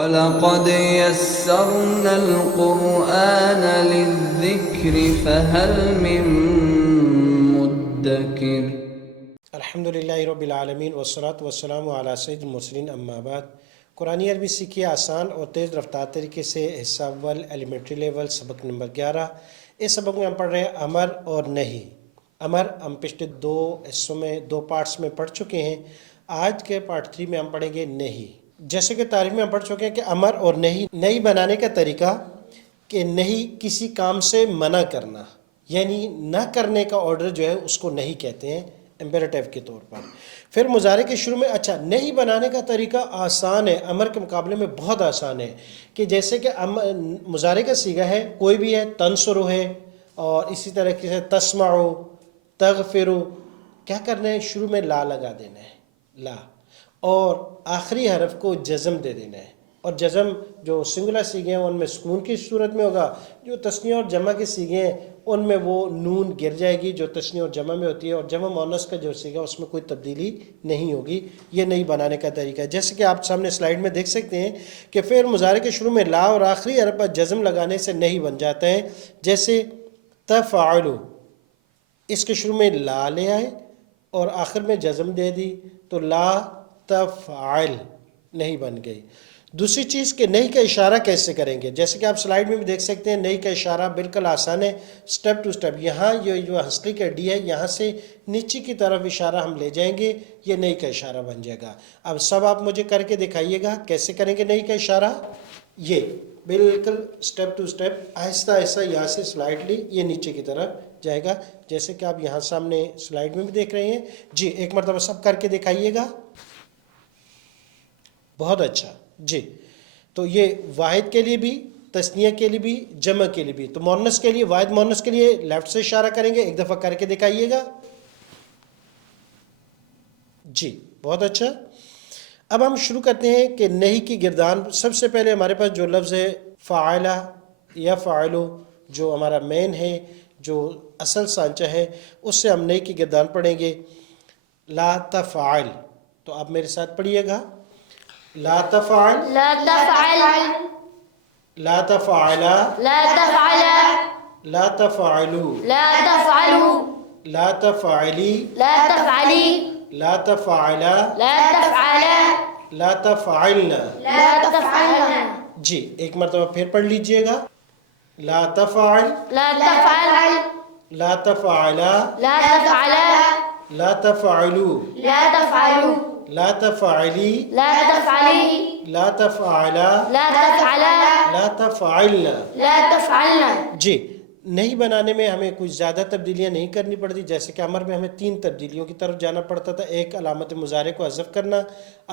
وَلَقَدْ يَسَّرْنَا الْقُرْآنَ لِلذِّكْرِ فَهَلْ مِن مُّدَّكِرٍ۔ الحمدللہ رب العالمین والصلاة والسلام علی سید المرسلین، اما بعد۔ قرآن عربی سیکھیے آسان اور تیز رفتار طریقے سے، حصہ اول ایلیمنٹری لیول، سبق نمبر 11۔ اس سبق میں ہم پڑھ رہے ہیں امر اور نہیں۔ امر ہم پچھلے دو حصوں میں، دو پارٹس میں پڑھ چکے ہیں۔ آج کے پارٹ 3 میں ہم پڑھیں گے نہیں۔ جیسے کہ تعریف میں ہم پڑھ چکے ہیں کہ امر اور نہیں بنانے کا طریقہ کہ نہیں کسی کام سے منع کرنا، یعنی نہ کرنے کا آرڈر جو ہے اس کو نہیں کہتے ہیں امپیریٹیو کے طور پر۔ پھر مضارع کے شروع میں نہیں بنانے کا طریقہ آسان ہے، امر کے مقابلے میں بہت آسان ہے، کہ جیسے کہ مضارع کا صیغہ ہے کوئی بھی ہے، تنصرو ہے، اور اسی طرح سے تسمعو، تغفرو، کیا کرنا ہے؟ شروع میں لا لگا دینا ہے، لا، اور آخری حرف کو جزم دے دینا ہے۔ اور جزم جو سنگولر صیغے ہیں ان میں سکون کی صورت میں ہوگا، جو تثنیہ اور جمع کے صیغے ہیں ان میں وہ نون گر جائے گی جو تثنیہ اور جمع میں ہوتی ہے، اور جمع مؤنث کا جو صیغہ اس میں کوئی تبدیلی نہیں ہوگی۔ یہ نہیں بنانے کا طریقہ ہے، جیسے کہ آپ سامنے سلائیڈ میں دیکھ سکتے ہیں کہ فعل مضارع کے شروع میں لا اور آخری حرف پر جزم لگانے سے نہیں بن جاتا ہے۔ جیسے تفعلوا، اس کے شروع میں لا لے آئے اور آخر میں جزم دے دی تو لا تفعل نہیں بن گئی۔ دوسری چیز کہ نہیں کا اشارہ کیسے کریں گے، جیسے کہ آپ سلائیڈ میں بھی دیکھ سکتے ہیں نہیں کا اشارہ بالکل آسان ہے، سٹیپ ٹو سٹیپ۔ یہاں یہ جو ہنسلی کا ڈی ہے یہاں سے نیچے کی طرف اشارہ ہم لے جائیں گے، یہ نہیں کا اشارہ بن جائے گا۔ اب سب آپ مجھے کر کے دکھائیے گا کیسے کریں گے نہیں کا اشارہ۔ یہ بالکل سٹیپ ٹو سٹیپ، آہستہ آہستہ یہاں سے سلائڈلی یہ نیچے کی طرف جائے گا، جیسے کہ آپ یہاں سامنے سلائیڈ میں بھی دیکھ رہے ہیں۔ جی ایک مرتبہ سب کر کے دکھائیے گا۔ بہت اچھا جی۔ تو یہ واحد کے لیے بھی، تثنیہ کے لیے بھی، جمع کے لیے بھی۔ تو مؤنث کے لیے، واحد مؤنث کے لیے لیفٹ سے اشارہ کریں گے، ایک دفعہ کر کے دکھائیے گا۔ جی بہت اچھا۔ اب ہم شروع کرتے ہیں کہ نہیں کی گردان۔ سب سے پہلے ہمارے پاس جو لفظ ہے فعلہ یا فعلو، جو ہمارا مین ہے، جو اصل سانچہ ہے، اس سے ہم نہیں کی گردان پڑھیں گے۔ لا تفعل، تو آپ میرے ساتھ پڑھیے گا۔ لا تفعل، لا تفعل، لا تفعل، لا تفعل، لا تفعلوا، لا تفعلوا، لا تفعلی، لا تفعلی، لا تفعل، لا تفعل، لا تفعلن۔ لا تفعلن۔ جی ایک مرتبہ پھر پڑھ لیجئے گا۔ لا تفعل، لا تفعل، لا تفعل، لا تفعل، لا تفعلوا، لا تفعلوا، لا تفعلی، لا تفعلی، لا تفعل، لا تفعل، لا تفعلن۔ لا تفعلن۔ جی نہیں بنانے میں ہمیں کچھ زیادہ تبدیلیاں نہیں کرنی پڑتی، جیسے کہ امر میں ہمیں 3 تبدیلیوں کی طرف جانا پڑتا تھا۔ ایک علامت مضارع کو حذف کرنا،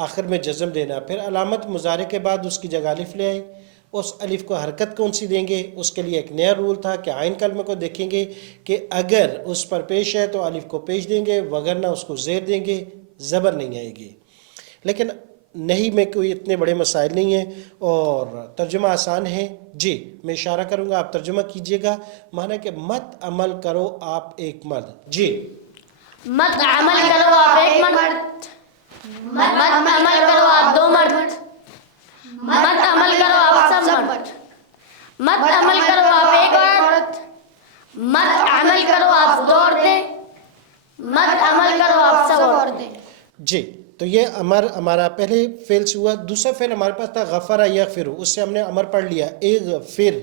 آخر میں جزم دینا، پھر علامت مضارع کے بعد اس کی جگہ الف لے آئی، اس الف کو حرکت کون سی دیں گے، اس کے لیے ایک نیا رول تھا کہ عین کلمے کو دیکھیں گے کہ اگر اس پر پیش ہے تو الف کو پیش دیں گے، وگرنہ اس کو زیر دیں گے، زبر نہیں آئے گی۔ لیکن نہیں میں کوئی اتنے بڑے مسائل نہیں ہیں اور ترجمہ آسان ہے۔ جی میں اشارہ کروں گا، آپ ترجمہ کیجئے گا۔ معنی کہ مت عمل کرو آپ ایک مرد۔ جی مت عمل کرو آپ ایک مرد، مت عمل کرو آپ 2 مرد، مت عمل کرو آپ سب مرد، مت عمل کرو آپ ایک عورت، مت عمل کرو آپ 2 عورتیں، مت عمل کرو آپ سب عورتیں۔ جی تو یہ امر ہمارا پہلے فعل سے ہوا۔ دوسرا فعل ہمارے پاس تھا غفر یغفر، اس سے ہم نے امر پڑھ لیا اغفر،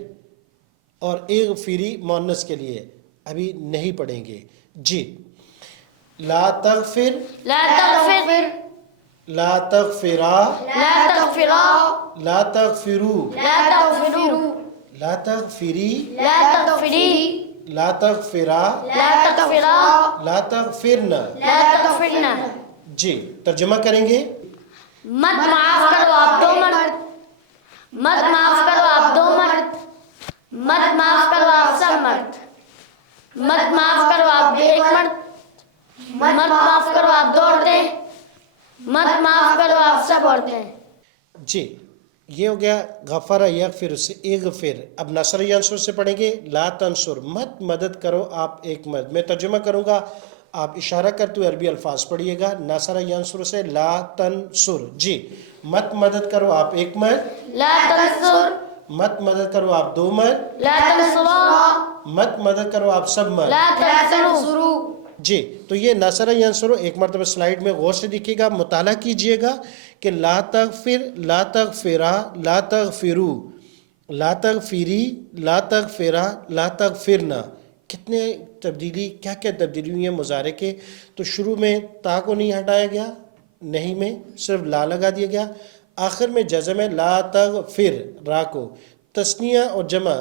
اور اغفری مؤنث کے لیے، ابھی نہیں پڑھیں گے۔ جی لا تغفر، لا تغفر، لا تغفرا، لا تغفرا، لا تغفرو، لا تغفروا، لا تغفری، لا تغفری، لا تغفرا، لا تغفرا، لا تغفرن۔ لا تغفرنا۔ جی ترجمہ کریں گے۔ مت معاف کرو آپ 2 مرد، مت معاف کرو آپ 2 مرد، مت معاف کرو آپ سب مرد، مت معاف کرو آپ ایک مرد، مت معاف کرو آپ 2 عورتیں، مت معاف کرو آپ سب عورتیں۔ جی یہ ہو گیا غفر یغفر سے اغفر۔ اب نصر ینصر سے پڑھیں گے۔ لا تنصر، مت مدد کرو آپ ایک مرد۔ میں ترجمہ کروں گا، آپ اشارہ کرتے ہوئے عربی الفاظ پڑھیے گا. نصر ینصر سے لا تنصر. جی مت مدد کرو آپ ایک مرد. لا تنصر. مت مدد کرو آپ دو مرد. لا تنصروا. مت مدد کرو آپ سب مرد. لا تنصروا. جی تو یہ نصر ینصر ایک مرتبہ سلائیڈ میں غور سے دیکھیے گا, مطالعہ کیجئے گا کہ لا تغفر, لا تغفرا, لا تغفرو, لا تغفری, لا تغفرا, لا تغفرنا. کتنے تبدیلی, کیا کیا تبدیلی ہوئی ہیں مضارع کے. تو شروع میں تا کو نہیں ہٹایا گیا, نہیں میں صرف لا لگا دیا گیا. آخر میں جزم ہے لا تغفر, را کو. تثنیہ اور جمع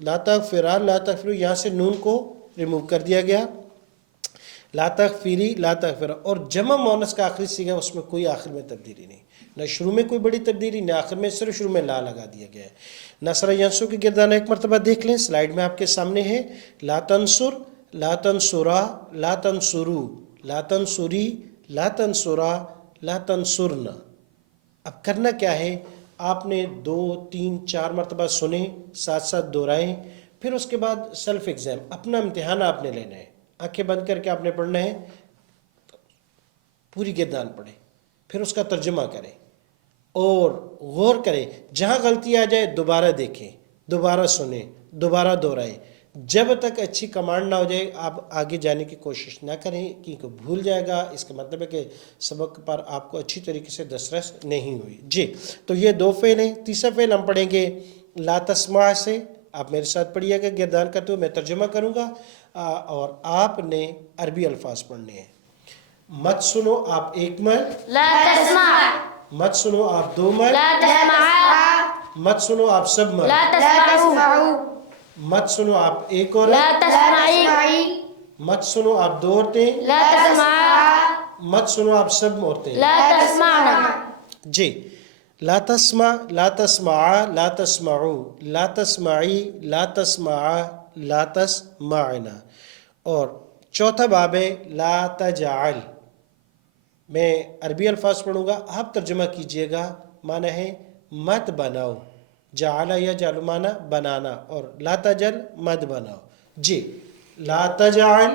لا تغفرا, لا تغفرو, یہاں سے نون کو ریموو کر دیا گیا. لا تغفری, لا تغفرا. اور جمع مؤنث کا آخری صیغہ, اس میں کوئی آخر میں تبدیلی نہیں, نہ شروع میں کوئی بڑی تبدیلی, نہ آخر میں, صرف شروع میں لا لگا دیا گیا ہے. نصر ینصر کی گردانہ ایک مرتبہ دیکھ لیں, سلائیڈ میں آپ کے سامنے ہے. لا تنصر, لا تنصرا, لا تنصرو, لا تنصری, لا تنصرا, لا تنصرنا. اب کرنا کیا ہے, آپ نے 2 3 4 مرتبہ سنیں, ساتھ ساتھ دہرائیں, پھر اس کے بعد سیلف ایگزام, اپنا امتحان آپ نے لینا ہے. آنکھیں بند کر کے آپ نے پڑھنا ہے, پوری گردان پڑھیں, پھر اس کا ترجمہ کریں اور غور کریں. جہاں غلطی آ جائے دوبارہ دیکھیں, دوبارہ سنیں, دوبارہ دہرائیں. جب تک اچھی کمانڈ نہ ہو جائے آپ آگے جانے کی کوشش نہ کریں, کیونکہ بھول جائے گا. اس کا مطلب ہے کہ سبق پر آپ کو اچھی طریقے سے دسترس نہیں ہوئی. جی تو یہ 2 فعل ہیں. تیسرا فعل ہم پڑھیں گے لا تسمع سے. آپ میرے ساتھ پڑھیے گا گردان کرتے ہوئے, میں ترجمہ کروں گا اور آپ نے عربی الفاظ پڑھنے ہیں. مت سنو آپ ایک مرد. لا تسمع. مت سنو آپ دو مرد. لا تسمع. مت سنو آپ سب مرد. لا تسمعوا. مت سنو آپ ایک عورت. لا تسمعي. مت سنو آپ 2 عورتیں. لا تسمع. مت سنو آپ سب عورتیں. لا تسمعنا. جی لا تسمع, لا تسمع, لا تسمعو, لا تسمعی, لا تسمع, لا تسمعنا. اور چوتھا باب ہے لا تجعل. میں عربی الفاظ پڑھوں گا, آپ ترجمہ کیجئے گا. معنی ہے مت بناؤ. جعل یا جعل معنی بنانا, اور لا تجعل مت بناؤ. جی لا تجعل.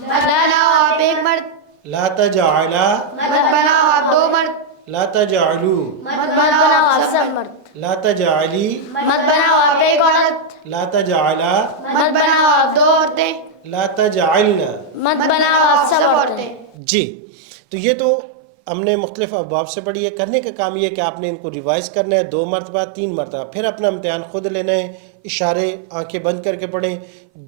مت بناؤ آپ ایک مرد. لا تجعلا. مت بناؤ آپ 2 مرد. لا تجعلو. مت بناؤ آپ سب مرد. لا تجعلی. مت بناؤ آپ ایک عورت. لا تجعلا. مت بناؤ آپ 2 عورتیں. لا تجعلنا. مت بناؤ آپ سب عورتیں. جی تو یہ تو ہم نے مختلف ابواب سے پڑھی ہے. کرنے کا کام یہ ہے کہ آپ نے ان کو ریوائز کرنا ہے 2 مرتبہ 3 مرتبہ, پھر اپنا امتحان خود لینا ہے. اشارے آنکھیں بند کر کے پڑھیں,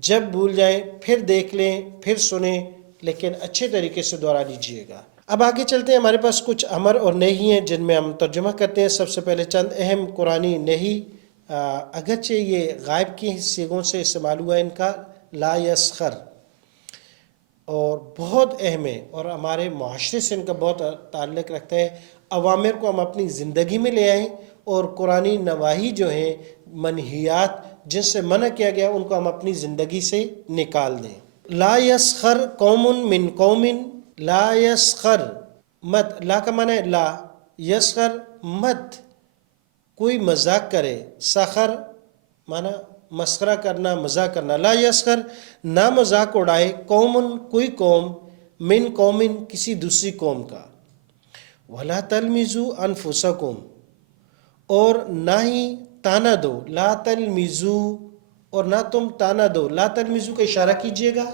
جب بھول جائیں پھر دیکھ لیں, پھر سنیں, لیکن اچھے طریقے سے دوہرا لیجئے گا. اب آگے چلتے ہیں. ہمارے پاس کچھ امر اور نہی ہیں جن میں ہم ترجمہ کرتے ہیں. سب سے پہلے چند اہم قرآنی نہی, اگرچہ یہ غائب کی صیغوں سے استعمال ہوا ہے ان کا. لا یسخر, اور بہت اہم ہے اور ہمارے معاشرے سے ان کا بہت تعلق رکھتا ہے. اوامر کو ہم اپنی زندگی میں لے آئیں, اور قرآنی نواہی جو ہیں, منہیات جن سے منع کیا گیا, ان کو ہم اپنی زندگی سے نکال دیں. لا یسخر قوم من قوم. لا یسخر مت, لا کا معنی ہے لا, یسخر مت کوئی مذاق کرے. سخر معنی مسخرہ کرنا, مذاق کرنا. لا یسخر نہ مذاق اڑائے, قوم کوئی قوم, من قوم کسی دوسری قوم کا. ولا تلمزوا انفسکم, اور نہ ہی تانا دو. لا تلمزوا, اور نہ تم تانا دو. لا تلمزوا کا اشارہ کیجئے گا,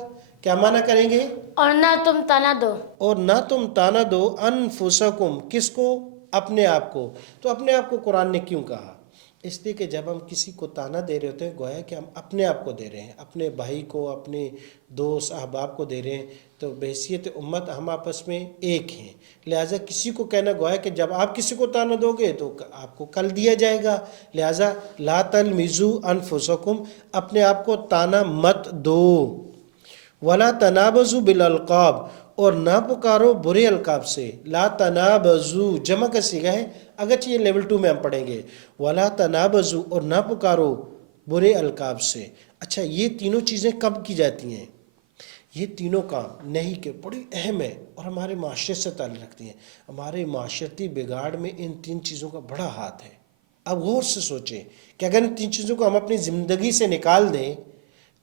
کیا معنی کریں گے؟ اور نہ تم تانا دو. اور نہ تم تانا دو. انفسکم کس کو؟ اپنے آپ کو. تو اپنے آپ کو قرآن نے کیوں کہا؟ اس لیے کہ جب ہم کسی کو تانا دے رہے ہوتے ہیں, گویا کہ ہم اپنے آپ کو دے رہے ہیں, اپنے بھائی کو, اپنے دوست احباب کو دے رہے ہیں. تو بحیثیت امت ہم آپس میں ایک ہیں, لہٰذا کسی کو کہنا گویا کہ جب آپ کسی کو تانا دو گے تو آپ کو کل دیا جائے گا. لہٰذا لا تلمزوا انفسکم, اپنے آپ کو تانا مت دو. ولا تنابزوا بالالقاب, اور نہ پکارو برے القاب سے. لا تنابزوا جمع کا صیغہ ہے, اگرچہ یہ لیول 2 میں ہم پڑھیں گے. ولا تنابزوا, اور نہ پکارو برے القاب سے. اچھا, یہ تینوں چیزیں کب کی جاتی ہیں؟ یہ تینوں کام نہیں کہ بڑی اہم ہے اور ہمارے معاشرے سے تعلق رکھتی ہیں. ہمارے معاشرتی بگاڑ میں ان 3 چیزوں کا بڑا ہاتھ ہے. اب غور سے سوچیں کہ اگر ان 3 چیزوں کو ہم اپنی زندگی سے نکال دیں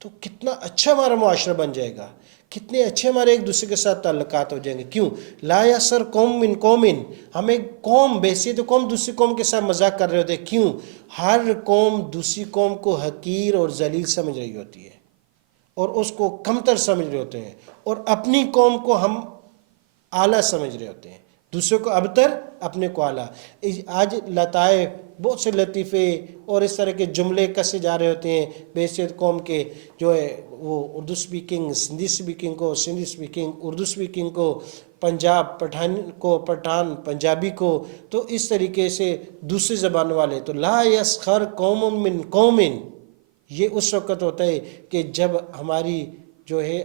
تو کتنا اچھا ہمارا معاشرہ بن جائے گا, کتنے اچھے ہمارے ایک دوسرے کے ساتھ تعلقات ہو جائیں گے. کیوں؟ لا یسر قوم من قوم، ہم ایک قوم بحیثیت قوم دوسری قوم کے ساتھ مذاق کر رہے ہوتے ہیں. کیوں؟ ہر قوم دوسری قوم کو حقیر اور ذلیل سمجھ رہی ہوتی ہے اور اس کو کمتر سمجھ رہے ہوتے ہیں، اور اپنی قوم کو ہم اعلیٰ سمجھ رہے ہوتے ہیں، دوسروں کو ابتر اپنے کو اعلیٰ. آج لطائف، بہت سے لطیفے اور اس طرح کے جملے کسے جا رہے ہوتے ہیں بحیثیت قوم کے، جو ہے وہ اردو سپیکنگ سندھی سپیکنگ کو، سندھی سپیکنگ اردو سپیکنگ کو، پنجاب پٹھان کو، پٹھان پنجابی کو، تو اس طریقے سے دوسری زبان والے. تو لا یسخر قوم من قوم، یہ اس وقت ہوتا ہے کہ جب ہماری جو ہے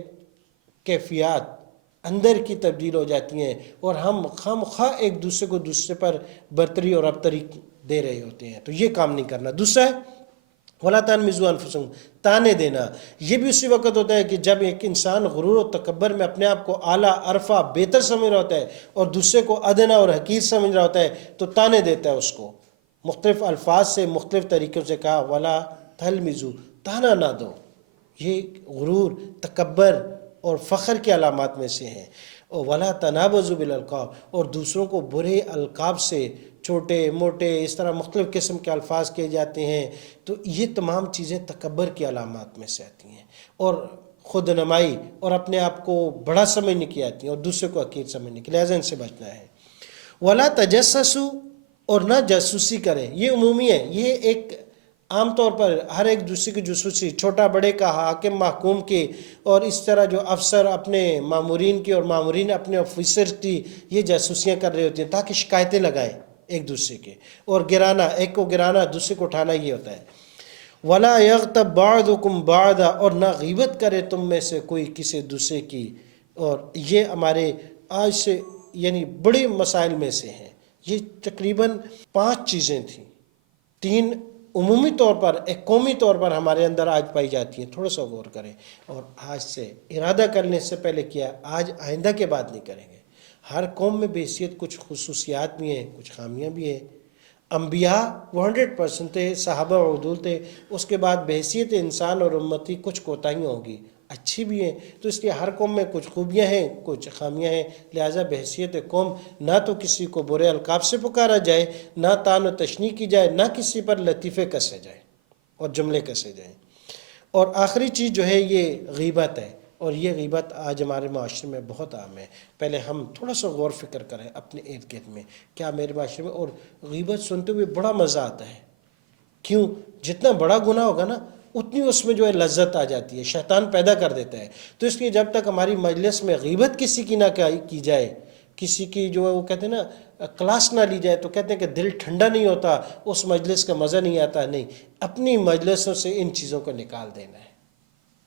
کیفیات اندر کی تبدیل ہو جاتی ہیں اور ہم خواہ ایک دوسرے کو دوسرے پر برتری اور ابتری دے رہے ہوتے ہیں. تو یہ کام نہیں کرنا. دوسرا ہے وَلَا تَلْمِزُوا أَنفُسَكُمْ، تانے دینا. یہ بھی اسی وقت ہوتا ہے کہ جب ایک انسان غرور و تکبر میں اپنے آپ کو اعلیٰ، عرفہ، بہتر سمجھ رہا ہوتا ہے اور دوسرے کو ادنا اور حقیر سمجھ رہا ہوتا ہے تو تانے دیتا ہے اس کو. مختلف الفاظ سے، مختلف طریقوں سے کہا وَلَا تَلْمِزُوا، تانا نہ دو. یہ غرور، تکبر اور فخر کی علامات میں سے ہیں. اور وَلَا تَنَابَزُوا بِالْأَلْقَابِ، اور دوسروں کو برے القاب سے، چھوٹے موٹے اس طرح مختلف قسم کے الفاظ کیے جاتے ہیں. تو یہ تمام چیزیں تکبر کی علامات میں سے آتی ہیں، اور خود نمائی اور اپنے آپ کو بڑا سمجھنے کی آتی ہیں اور دوسرے کو حقیر سمجھنے کی. لہٰذا ان سے بچنا ہے. وَلَا تَجَسَّسُوا، اور نہ جاسوسی کریں. یہ عمومی ہے، یہ ایک عام طور پر ہر ایک دوسرے کی جاسوسی، چھوٹا بڑے کا، حاکم محکوم کی، اور اس طرح جو افسر اپنے مامورین کی اور مامورین اپنے آفیسر کی یہ جاسوسیاں کر رہے ہوتے ہیں تاکہ شکایتیں لگائیں ایک دوسرے کے، اور گرانا، ایک کو گرانا دوسرے کو اٹھانا، یہ ہوتا ہے. وَلَا يَغْتَبْ بَعْضُكُمْ بَعْضًا، اور نہ غیبت کرے تم میں سے کوئی کسی دوسرے کی. اور یہ ہمارے آج سے یعنی بڑے مسائل میں سے ہیں. یہ تقریباً 5 چیزیں تھیں، 3 عمومی طور پر، ایک قومی طور پر ہمارے اندر آج پائی جاتی ہیں. تھوڑا سا غور کریں، اور آج سے ارادہ کرنے سے پہلے کیا، آج آئندہ کے بعد نہیں کریں گے. ہر قوم میں بحیثیت کچھ خصوصیات بھی ہیں، کچھ خامیاں بھی ہیں. انبیاء وہ 100% تھے، صحابہ عدول تھے. اس کے بعد بحیثیت انسان اور امتی کچھ کوتاہیاں ہوں گی، اچھی بھی ہیں. تو اس لیے ہر قوم میں کچھ خوبیاں ہیں، کچھ خامیاں ہیں. لہٰذا بحیثیت قوم نہ تو کسی کو برے القاب سے پکارا جائے، نہ تان و تشنیع کی جائے، نہ کسی پر لطیفے کسے جائیں اور جملے کسے جائیں. اور آخری چیز جو ہے یہ غیبت ہے، اور یہ غیبت آج ہمارے معاشرے میں بہت عام ہے. پہلے ہم تھوڑا سا غور فکر کریں اپنے ارد گرد میں، کیا میرے معاشرے میں. اور غیبت سنتے ہوئے بڑا مزہ آتا ہے. کیوں؟ جتنا بڑا گناہ ہوگا نا اتنی اس میں جو ہے لذت آ جاتی ہے، شیطان پیدا کر دیتا ہے. تو اس لیے جب تک ہماری مجلس میں غیبت کسی کی نہ کی جائے، کسی کی جو ہے وہ کہتے ہیں نا کلاس نہ لی جائے، تو کہتے ہیں کہ دل ٹھنڈا نہیں ہوتا، اس مجلس کا مزہ نہیں آتا. نہیں، اپنی مجلسوں سے ان چیزوں کو نکال دینا ہے.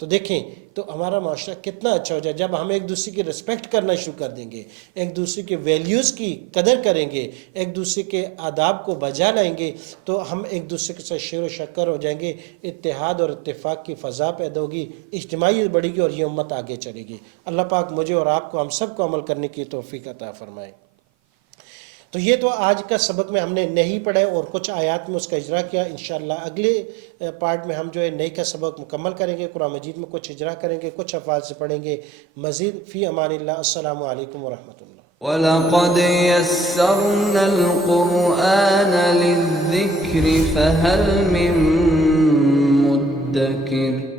تو دیکھیں تو ہمارا معاشرہ کتنا اچھا ہو جائے جب ہم ایک دوسرے کی رسپیکٹ کرنا شروع کر دیں گے، ایک دوسرے کے ویلیوز کی قدر کریں گے، ایک دوسرے کے آداب کو بجا لائیں گے، تو ہم ایک دوسرے کے ساتھ شیر و شکر ہو جائیں گے. اتحاد اور اتفاق کی فضا پیدا ہوگی، اجتماعیت بڑھے گی، اور یہ امت آگے چلے گی. اللہ پاک مجھے اور آپ کو، ہم سب کو عمل کرنے کی توفیق عطا فرمائے. تو یہ تو آج کا سبق میں ہم نے نہیں پڑھا اور کچھ آیات میں اس کا اجرا کیا. انشاءاللہ اگلے پارٹ میں ہم جو ہے نئی کا سبق مکمل کریں گے. قرآن مجید میں کچھ اجرا کریں گے، کچھ افعال سے پڑھیں گے. مزید فی امان اللہ. السلام علیکم ورحمۃ اللہ. وَلَقَدْ يَسَّرْنَا الْقُرْآنَ لِلذِّكْرِ فَهَلْ مِن مُّدَّكِرٍ